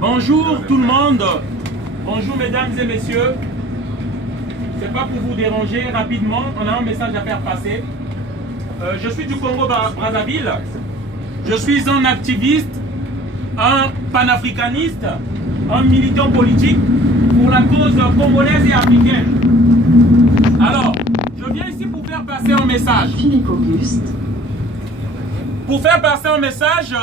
Bonjour tout le monde. Bonjour mesdames et messieurs. C'est pas pour vous déranger, rapidement, on a un message à faire passer. Je suis du Congo-Brazzaville. Je suis un activiste, un panafricaniste, un militant politique pour la cause congolaise et africaine. Alors, je viens ici pour faire passer un message. Philippe Auguste. Pour faire passer un message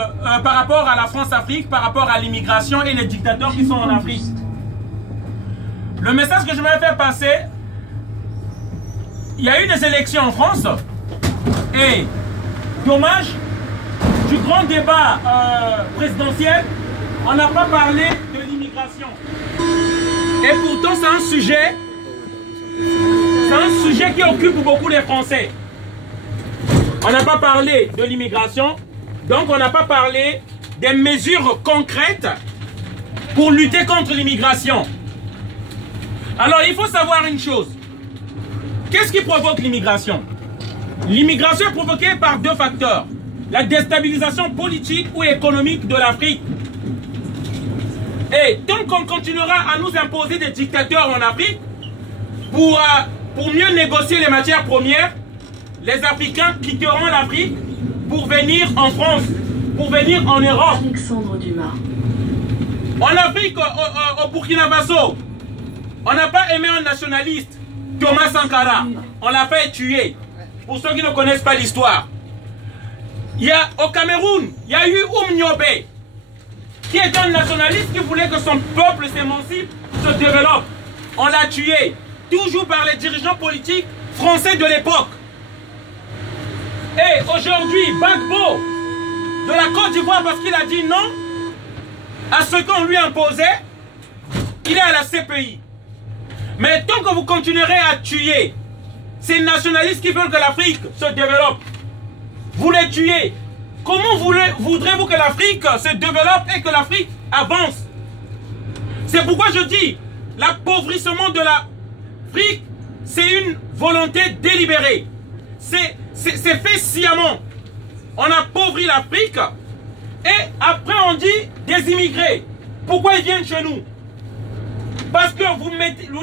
par rapport à la France-Afrique, par rapport à l'immigration et les dictateurs qui sont en Afrique. Le message que je vais faire passer, il y a eu des élections en France et, dommage, du grand débat présidentiel, on n'a pas parlé de l'immigration. Et pourtant, c'est un sujet qui occupe beaucoup les Français. On n'a pas parlé de l'immigration, donc on n'a pas parlé des mesures concrètes pour lutter contre l'immigration. Alors, il faut savoir une chose. Qu'est-ce qui provoque l'immigration? L'immigration est provoquée par deux facteurs. La déstabilisation politique ou économique de l'Afrique. Et tant qu'on continuera à nous imposer des dictateurs en Afrique, pour mieux négocier les matières premières, les Africains quitteront l'Afrique pour venir en France, pour venir en Europe. Alexandre Dumas. En Afrique, au Burkina Faso, on n'a pas aimé un nationaliste, Thomas Sankara. On l'a fait tuer. Pour ceux qui ne connaissent pas l'histoire. Au Cameroun, il y a eu Nyobe, qui est un nationaliste qui voulait que son peuple s'émancipe, se développe. On l'a tué, toujours par les dirigeants politiques français de l'époque. Et aujourd'hui, Gbagbo, de la Côte d'Ivoire, parce qu'il a dit non à ce qu'on lui imposait, il est à la CPI. Mais tant que vous continuerez à tuer ces nationalistes qui veulent que l'Afrique se développe, vous les tuez. Comment voudrez-vous que l'Afrique se développe et que l'Afrique avance? C'est pourquoi je dis, l'appauvrissement de l'Afrique, c'est une volonté délibérée. C'est fait sciemment. On appauvrit l'Afrique et après on dit des immigrés. Pourquoi ils viennent chez nous? Parce que vous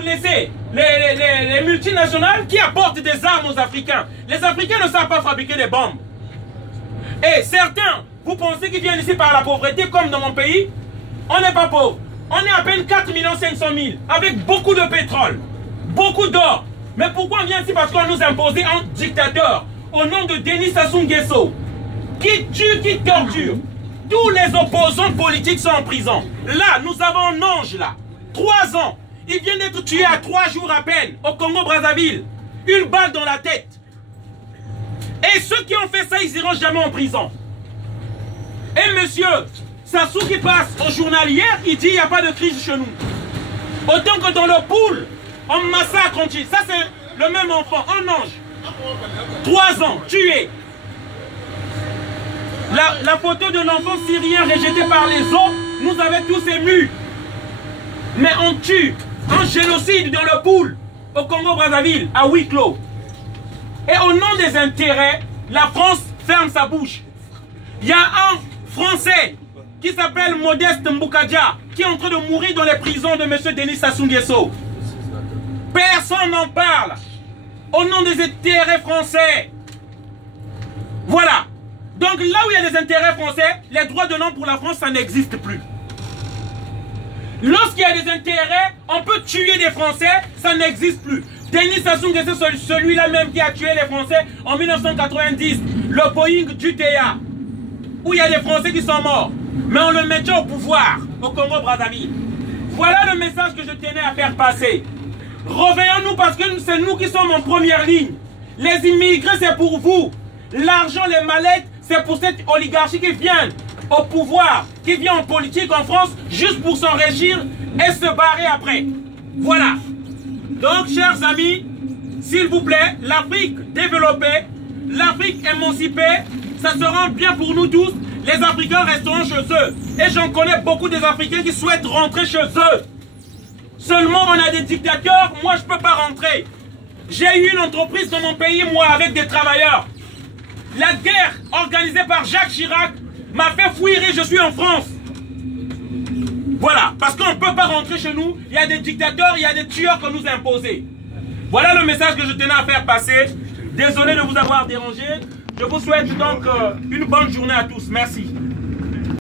laissez les multinationales qui apportent des armes aux Africains. Les Africains ne savent pas fabriquer des bombes. Et certains, vous pensez qu'ils viennent ici par la pauvreté comme dans mon pays? On n'est pas pauvre. On est à peine 4 500 000 avec beaucoup de pétrole, beaucoup d'or. Mais pourquoi on vient ici? Parce qu'on nous a imposé un dictateur au nom de Denis Sassou Nguesso qui tue, qui torture. Tous les opposants politiques sont en prison. Là, nous avons un ange là. 3 ans. Il vient d'être tué à 3 jours à peine au Congo-Brazzaville. Une balle dans la tête. Et ceux qui ont fait ça, ils n'iront jamais en prison. Et monsieur Sassou qui passe au journal hier, il dit il n'y a pas de crise chez nous. Autant que dans le pool, on massacre, on tue. Ça c'est le même enfant, un ange. 3 ans, tué. La photo de l'enfant syrien rejeté par les eaux nous avait tous émus. Mais on tue un génocide dans le pool au Congo-Brazzaville, à huis clos. Et au nom des intérêts, la France ferme sa bouche. Il y a un Français qui s'appelle Modeste Mboukadia qui est en train de mourir dans les prisons de M. Denis Sassou Nguesso. Personne n'en parle. Au nom des intérêts français. Voilà. Donc là où il y a des intérêts français, les droits de l'homme pour la France, ça n'existe plus. Lorsqu'il y a des intérêts, on peut tuer des Français, ça n'existe plus. Denis Sassou Nguesso, celui-là même qui a tué les Français en 1990, le Boeing d'UTA, où il y a des Français qui sont morts. Mais on le mettait au pouvoir, au Congo-Brazzaville. Voilà le message que je tenais à faire passer. Revenons-nous parce que c'est nous qui sommes en première ligne. Les immigrés, c'est pour vous. L'argent, les mallettes, c'est pour cette oligarchie qui vient au pouvoir, qui vient en politique en France, juste pour s'enrichir et se barrer après. Voilà. Donc, chers amis, s'il vous plaît, l'Afrique développée, l'Afrique émancipée, ça sera bien pour nous tous. Les Africains resteront chez eux. Et j'en connais beaucoup des Africains qui souhaitent rentrer chez eux. Seulement, on a des dictateurs, moi je ne peux pas rentrer. J'ai eu une entreprise dans mon pays, moi, avec des travailleurs. La guerre organisée par Jacques Chirac m'a fait fuir et je suis en France. Voilà, parce qu'on ne peut pas rentrer chez nous, il y a des dictateurs, il y a des tueurs qu'on nous a imposés. Voilà le message que je tenais à faire passer. Désolé de vous avoir dérangé. Je vous souhaite donc une bonne journée à tous. Merci.